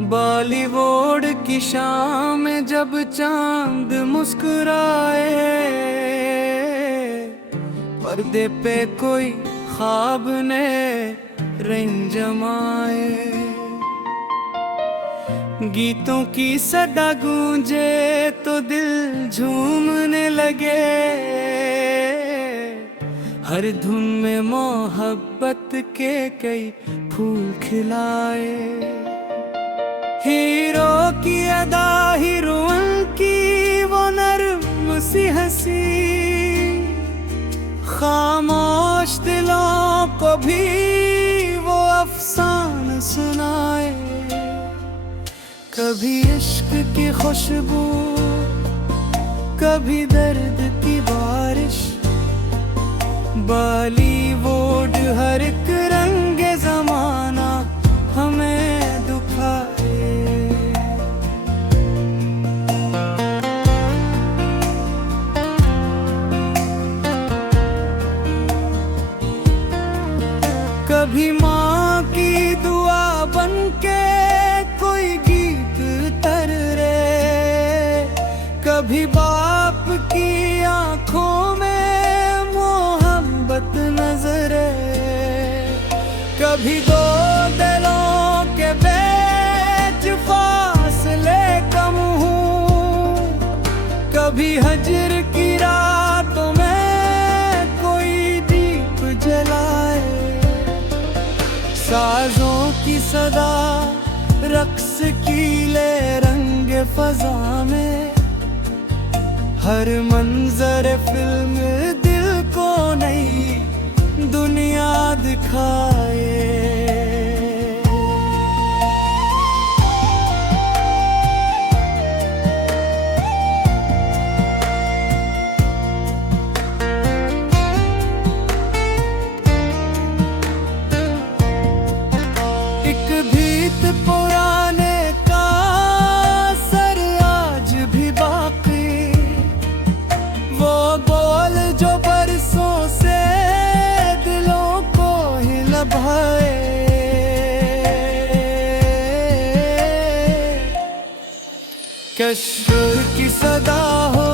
बॉलीवुड की शाम में जब चांद मुस्कुराए, पर्दे पे कोई ख्वाब ने रंग जमाए। गीतों की सदा गूंजे तो दिल झूमने लगे, हर धुन में मोहब्बत के कई फूल खिलाए। हीरो की अदा हीरोइन की वो नर्म सी हंसी, खामोश दिलों को भी वो अफसाना सुनाए। कभी इश्क की खुशबू, कभी दर्द की बारिश, बॉलीवुड हर एक रंग ज़माना हमें दुखाए। कभी माँ की दुआ बनके कोई गीत तर रे, कभी बाप की आंखों में मोहब्बत नजरे, कभी दो दिलों के बीच फासले कम हूँ, कभी हजर की रातों में कोई दीप जलाए। साजों की सदा रक्स की ले रंग फजा में, हर मंजर फिल्म दिल को नई दुनिया दिखाए। एक भीत पुराने का सर आज भी बाकी, वो बोल जो बरसों से दिलों को ही लभाए। कश्मीर की सदा हो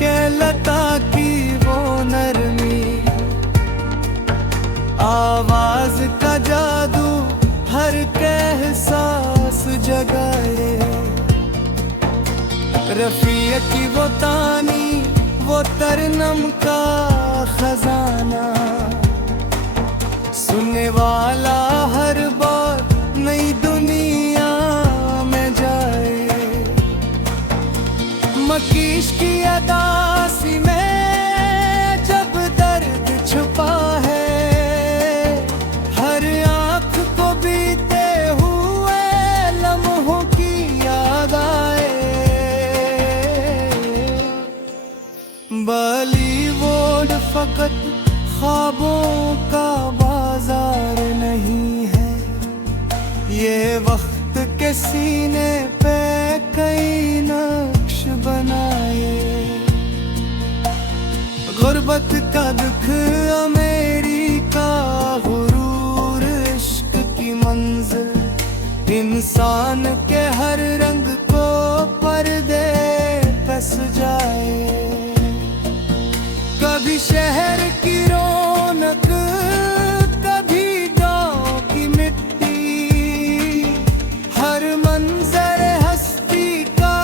के लता की वो नरमी, आवाज का जादू हर के एहसास जगाए। रफ़ी की वो तानी, वो तरनम का खजाना, सुनने वाला हर बार नई दुनिया में जाए। मकीश की अदासी में जब दर्द छुपा है, हर आँख को बीते हुए लम्हों की याद आए। बॉलीवुड फकत ख्वाबों का बाजार नहीं है, ये वक्त के सीने पे कई नक्श बनाए। गुर्बत का दुख अमेरिका, गुरूर इश्क की मंजिल, इंसान के हर रंग को पर्दे पे सजाए। कभी शहर की रौनक, कभी गांव की मिट्टी, हर मंजर हस्ती का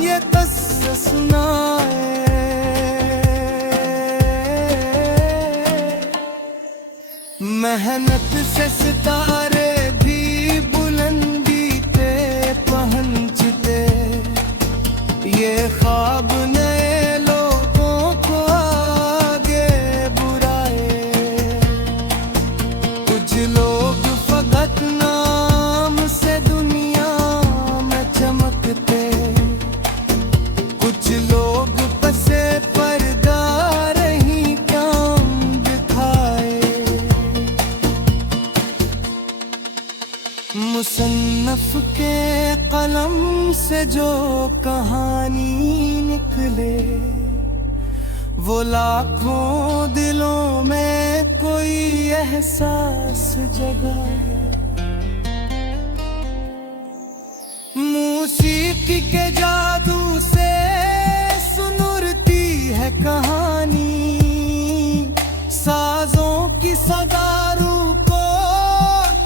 ये किस्सा सुनाए। मेहनत से सितारे भी बुलंदी पे पहुंचते, ये ख्वाब नए लोगों को आगे बुलाए। कुछ लोग फकत नाम से दुनिया में चमकते, कुछ लोग बसे पर्दा रही काम दिखाए। मुसन्नफ के कलम से जो कहानी निकले, वो लाखों दिलों में कोई एहसास जगाए। के जादू से सुनुरती है कहानी, साजों की सदारू को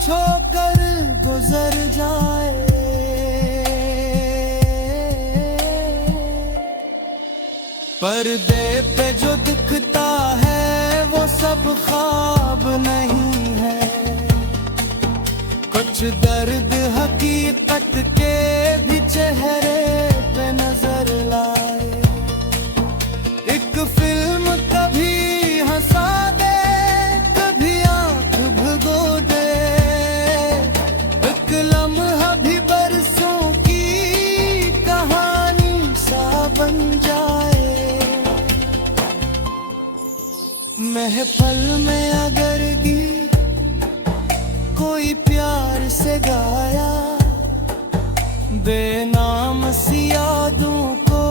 छोकर गुजर जाए। पर्दे पे जो दिखता है वो सब ख्वाब नहीं है, कुछ दर्द हकीकत के भी चेहरे पे नजर लाए। एक फिल्म कभी हंसा दे, कभी आंख भगो दे, एक लम्हा भी बरसों की कहानी सा बन जाए। महफल में अगर गीत कोई प्यार से गाया, बेनाम सी यादों को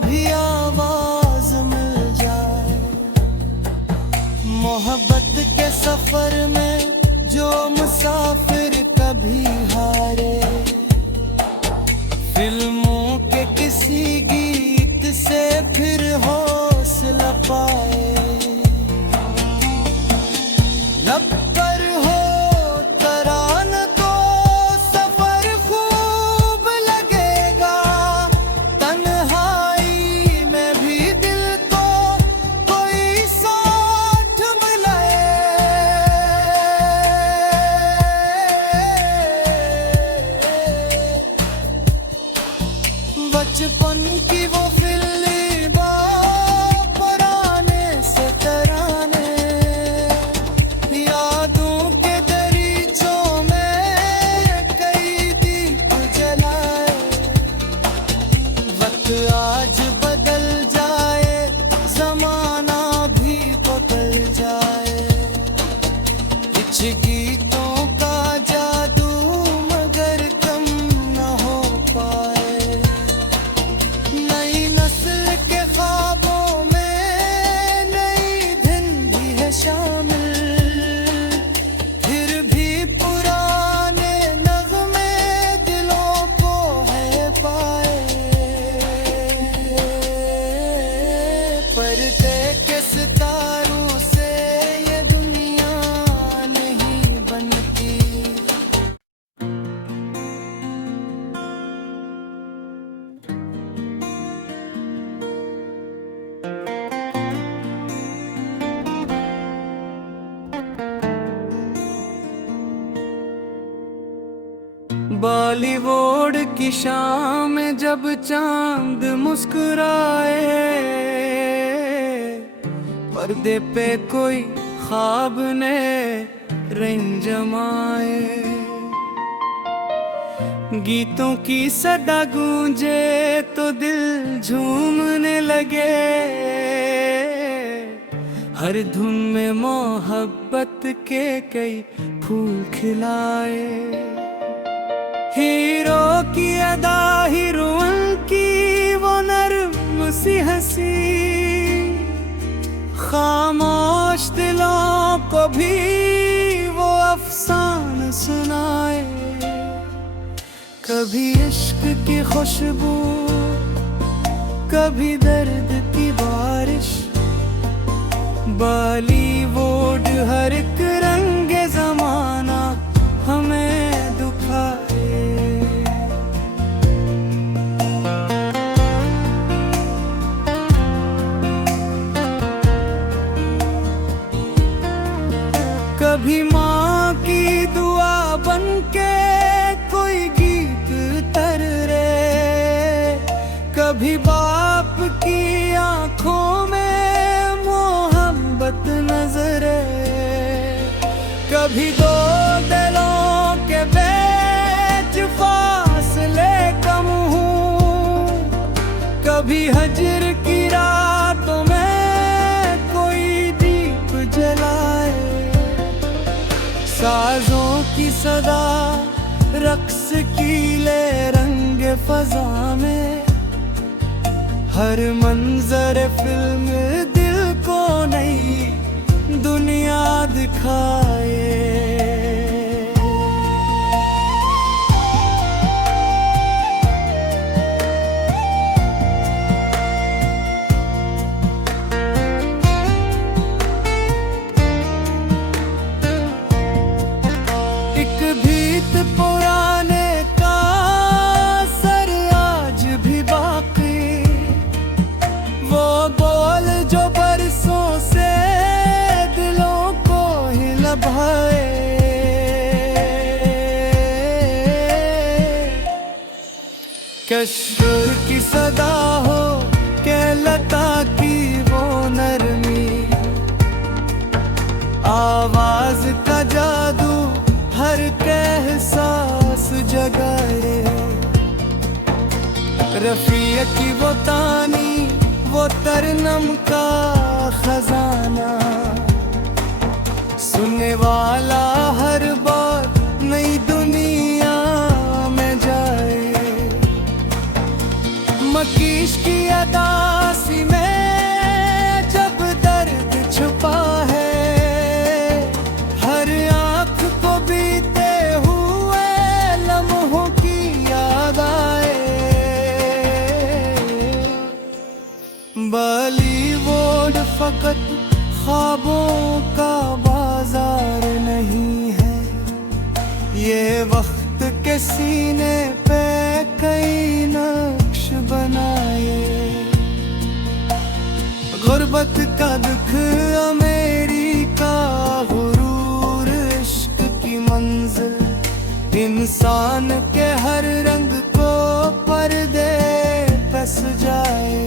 भी आवाज मिल जाए। मोहब्बत के सफर में जो मुसाफिर कभी हारे, फिल्मों के किसी गीत से फिर हौसला पाए। लब पर हो तरान तो सफर खूब लगेगा, तन्हाई में भी दिल को कोई साथ मिले। बचपन की वो फिल्म पुराने से तराने, यादों के दरीचों में कई दीप जलाए। वक्त आज बदल जाए, जमाना भी बदल जाए, कुछ गीतों का जादू मगर कम न हो पाए। नई नस्ल के ख्वाबों में नई धुन भी है शामिल, फिर भी पुराने नगमे दिलों को है पाए। पर्दे के सितारों से ये दुनिया नहीं बनती। बॉलीवुड की शाम में जब चांद मुस्कुराए, पर्दे पे कोई ख्वाब ने रंग जमाए। गीतों की सदा गूंजे तो दिल झूमने लगे, हर धुन में मोहब्बत के कई फूल खिलाए। हीरो की अदा हीरोइन की वो नर्म सी हंसी, खामोश दिलों को भी वो अफसाना सुनाए। कभी इश्क की खुशबू, कभी दर्द की बारिश, बॉलीवुड हर एक रंग जमाना हमें दुखाए। कभी माँ की दुआ बनके कोई गीत तर रे, कभी बाप की आंखों में मोहब्बत नजरे, कभी दो दिलों के बीच फासले कम हूँ, कभी हजर की रातों में कोई दीप जलाए। साजों की सदा रक्स की ले रंग फजा में, हर मंजर फिल्म दिल को नई दुनिया दिखाए। कश्मीर की सदा हो के लता की वो नरमी, आवाज का जादू हर के एहसास जगाए। रफ़ी की वो तानी, वो तरनम का खजाना, सुनने वाला हर बार नई दुनिया में जाए। मकीश की अदासी में जब दर्द छुपा है, हर आँख को बीते हुए लम्हों की याद आए। बॉलीवुड फकत ख्वाबों का बाजार नहीं है, ये वक्त के सीने पे कई नक्श बनाए। गुर्बत का दुख अमेरिका, गुरूर इश्क की मंजिल, इंसान के हर रंग को पर्दे पे सजाए।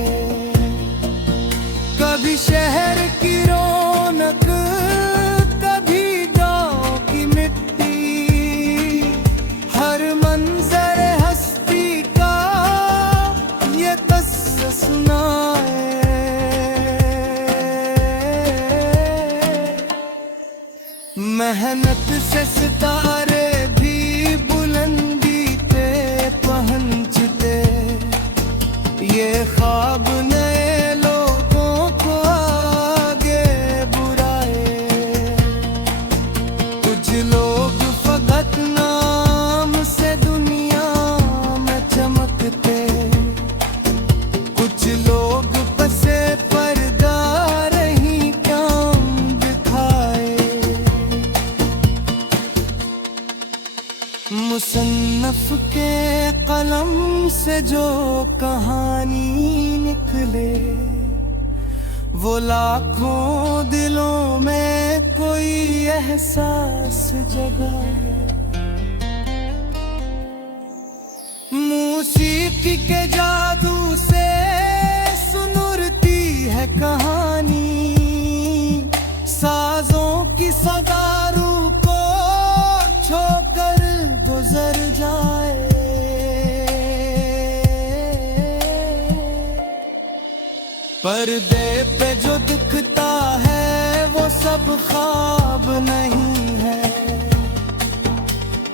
कभी शहर की रौनक, कभी गाँव की मिट्टी, हर मंजर हस्ती का ये किस्सा सुनाए। मेहनत से सितारे भी बुलंदी पे पहुंचते, ये ख्वाब नए लोग फकत नाम से दुनिया में चमकते, कुछ लोग बसे पर्दा रही काम दिखाए। मुसन्नफ के कलम से जो कहानी निकले, वो लाखों दिलों में कोई एहसास जगाए। मौसीकी के जादू से सुनुरती है कहानी, साजों की सदारू को छोकर गुजर जाए। पर्दे पे जो दिखता है वो सब ख्वाब नहीं है,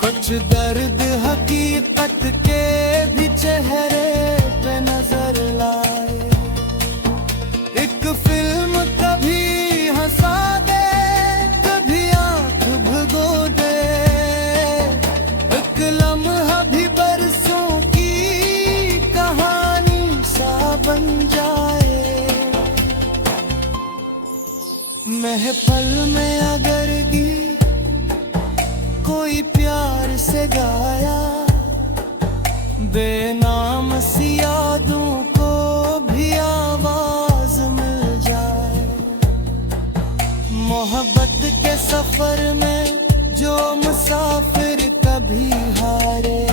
कुछ दर्द हकीकत के भी चेहरे पे नजर लाए। एक फिल्म कभी हंसा दे, कभी आंख भिगो दे, एक लम्हा भी बरसों की कहानी सा बन जाए। महफल में अगर गीत कोई प्यार से गाया, बेनाम सी यादों को भी आवाज मिल जाए। मोहब्बत के सफर में जो मुसाफिर कभी हारे,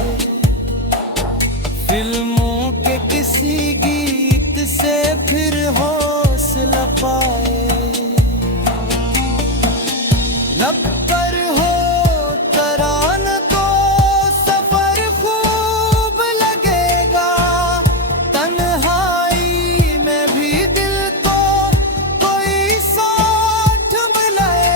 फिल्मों के किसी गीत से फिर हौसला पाए। लब पर हो तरान को सफर खूब लगेगा, तन्हाई में भी दिल को कोई साथ मिलाए।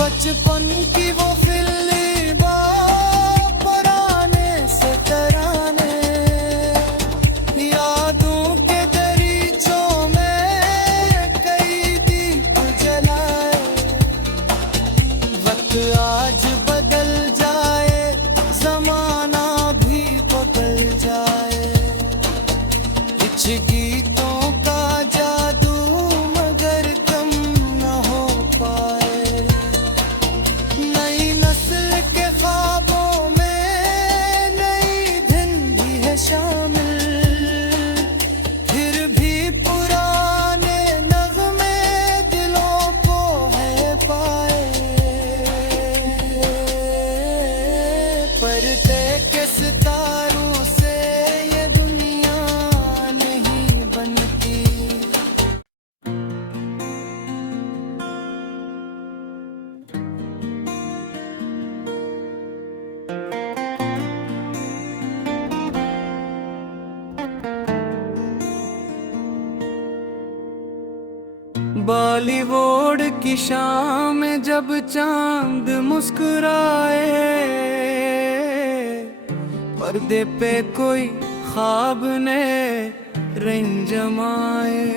बचपन की वो फिल्म पुराने से तराने, आज बदल जाए, जमाना भी बदल जाए। कुछ गीतों का जादू मगर कम न हो पाए। नई बॉलीवुड की शाम में जब चांद मुस्कुराए, पर्दे पे कोई ख्वाब ने रंग जमाए।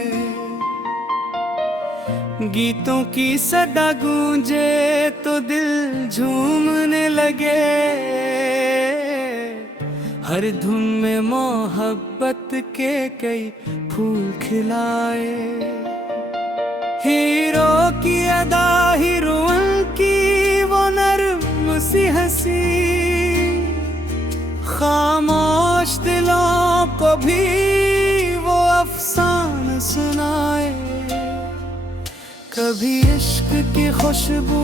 गीतों की सदा गूंजे तो दिल झूमने लगे, हर धुन में मोहब्बत के कई फूल खिलाए। हीरो की अदा हीरोइन की वो नर्म सी हंसी, खामोश दिलों को भी वो अफसाना सुनाए। कभी इश्क की खुशबू,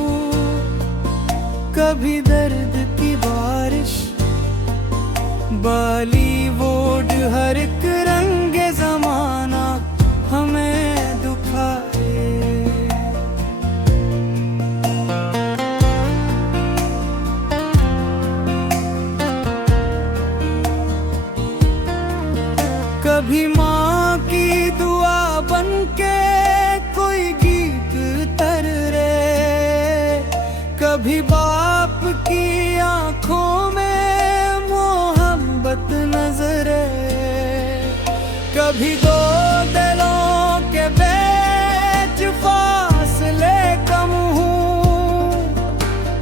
कभी दर्द की बारिश, बॉलीवुड हर एक रंग ज़माना हमें दुखाए। कभी माँ की दुआ बनके कोई गीत तर रे, कभी बाप की आंखों में मोहब्बत नजरे, कभी दो दिलों के बीच फासले कम हूँ,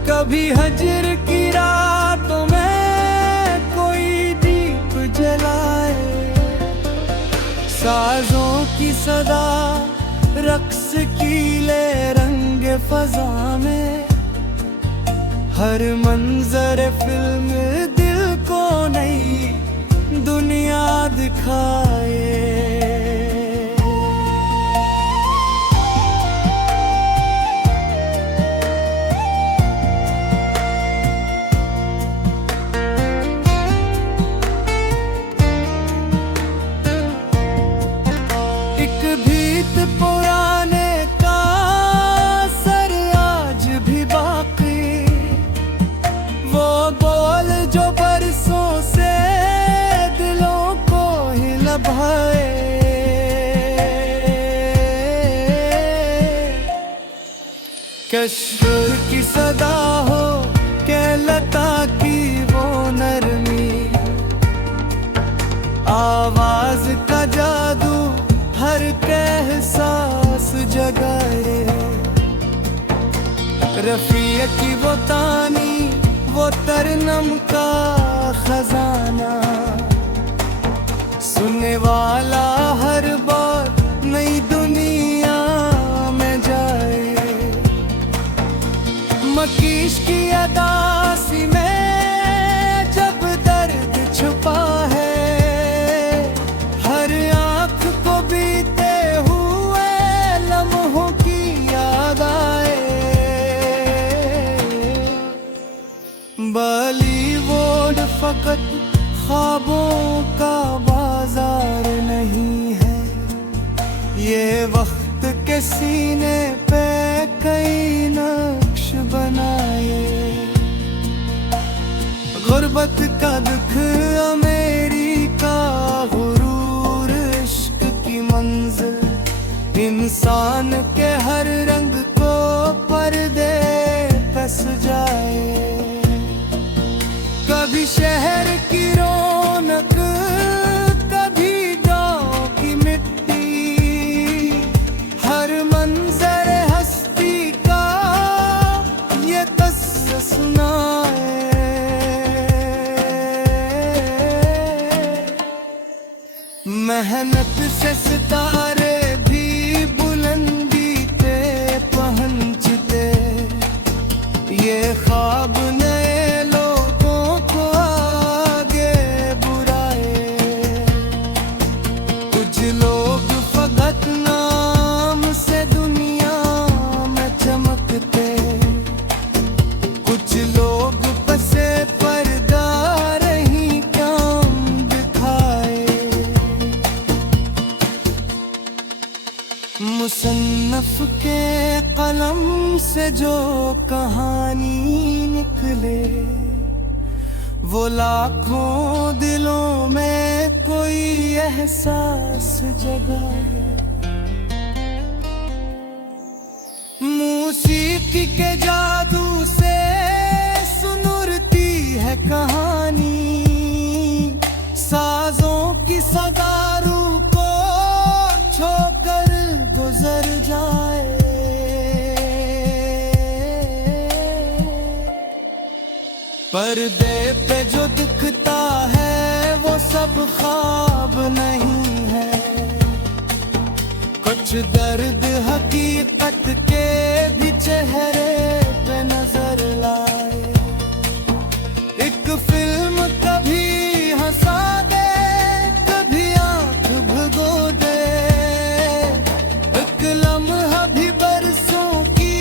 कभी हजर की रातों में कोई दीप जलाए। साजों की सदा रक्स की ले रंग फजा में, हर मंजर फिल्म दिल को नई दुनिया दिखाए। एक भीत पुराने का सर आज भी बाकी, वो बोल जो बरसों से दिलों को हिला भाए। कश्मीर की सदा हो के लता की वो नरमी, आवाज का जादू हर के एहसास जगाए। रफ़ी की वो तानी, वो तरनम का खजाना, सुनने वाला हर बार नई दुनिया में जाए। मकीश की अदासी में जब दर्द छुपा है, हर आँख को बीते हुए लम्हों की याद आए। बॉलीवुड फकत ख्वाबों का बाजार नहीं है, ये वक्त के सीने पे कई नक्श बनाए। गुर्बत का दुख अमेरिका, गुरूर इश्क की मंजिल, इंसान के हर रंग को पर्दे पे सजाए। कभी शहर की रौनक, कभी गाँव की मिट्टी, हर मंजर हस्ती का ये किस्सा सुनाए। मेहनत से सितारे भी बुलंदी पे पहुंचते, ये ख्वाब नए लोगों को आगे बुलाए। कुछ लोग फकत नाम से दुनिया में चमकते, कुछ लोग बसे पर्दा रही काम दिखाए। मुसन्नफ के कलम से जो कहानी निकले, वो लाखों दिलों में कोई एहसास जगाए। मौसीकी के जादू से सुनुरती है कहानी, साजों की सदारू को छोकर गुजर जाए। पर्दे पे जो दिखता है वो सब ख्वाब नहीं है, कुछ दर्द हकीकत के भी चेहरे पे नजर लाए। एक फिल्म कभी हंसा दे, कभी आंख भगो दे, एक लम्हा भी बरसों की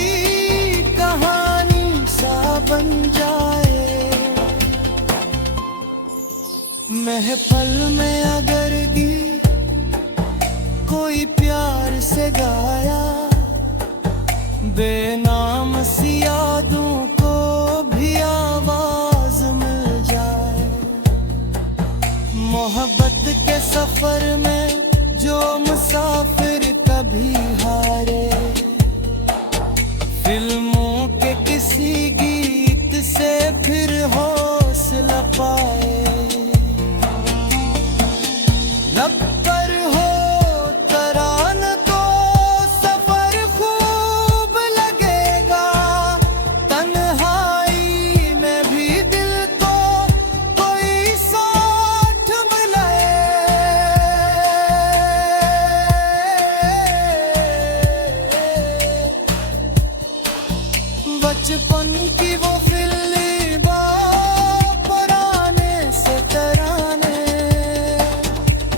कहानी सा बन जाए। महफल में अगर गीत कोई प्यार से गाया, बेनाम सी यादों को भी आवाज मिल जाए। मोहब्बत के सफर में जो मुसाफिर कभी हारे, फिल्मों के किसी गीत से फिर हौसला पाए। लब पर हो तरान को सफर खूब लगेगा, तन्हाई में भी दिल को कोई साथ मिले। बचपन की वो फिल्म पुराने से तराने,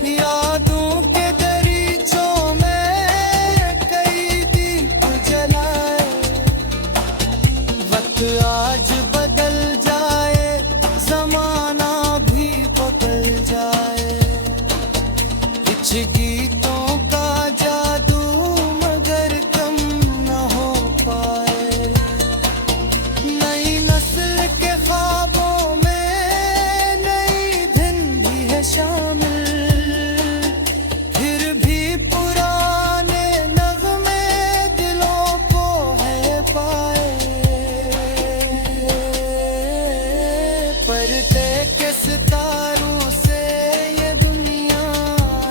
यादों के दरीचों में कई दीप जलाए। वक्त आज बदल जाए, जमाना भी बदल जाए, कुछ गीतों का जादू मगर कम न हो पाए। नई नस्ल के ख्वाबों में नई धुन भी है शामिल, फिर भी पुराने नगमे दिलों को है पाए। पर्दे के सितारों से ये दुनिया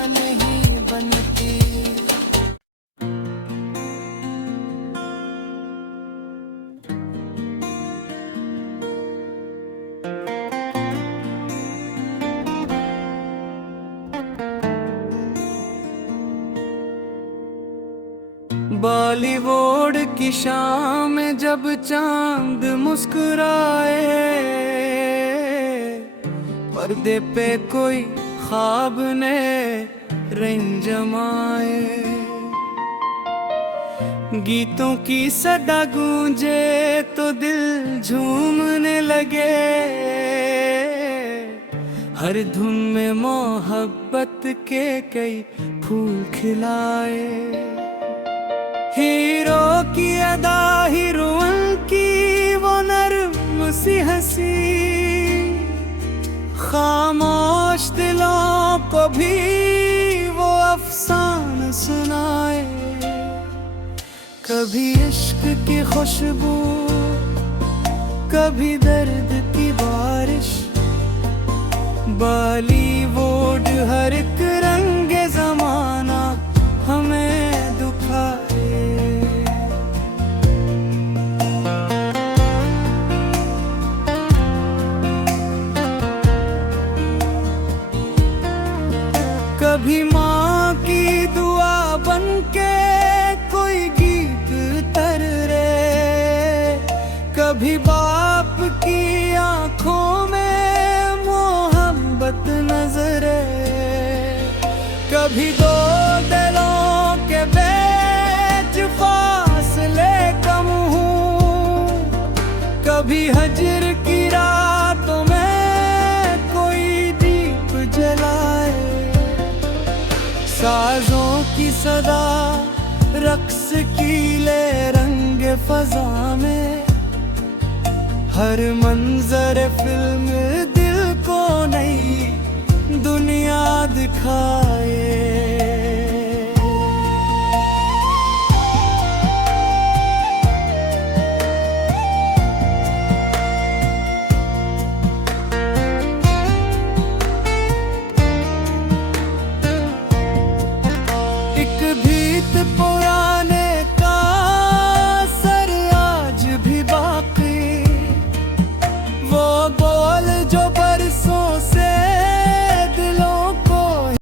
नहीं बनती। बॉलीवुड की शाम में जब चांद मुस्कुराए, पर्दे पे कोई ख्वाब ने रंग जमाए। गीतों की सदा गूंजे तो दिल झूमने लगे, हर धुन में मोहब्बत के कई फूल खिलाए। हीरो की अदा हीरोइन की वो नर्म सी हंसी, खामोश दिलों को भी वो अफसाना सुनाए। कभी इश्क की खुशबू, कभी दर्द की बारिश, बॉलीवुड हर एक रंग जमाना हमें दुखाए। कभी माँ की दुआ बनके कोई गीत तर रे, कभी बाप की आंखों में मोहब्बत नजरे, कभी दो दिलों के बीच फासले कम हूँ, कभी हजर की रातों में कोई दीप जलाए। साजों की सदा रक्स की ले रंग फजा में, हर मंजर फिल्म दिल को नई दुनिया दिखा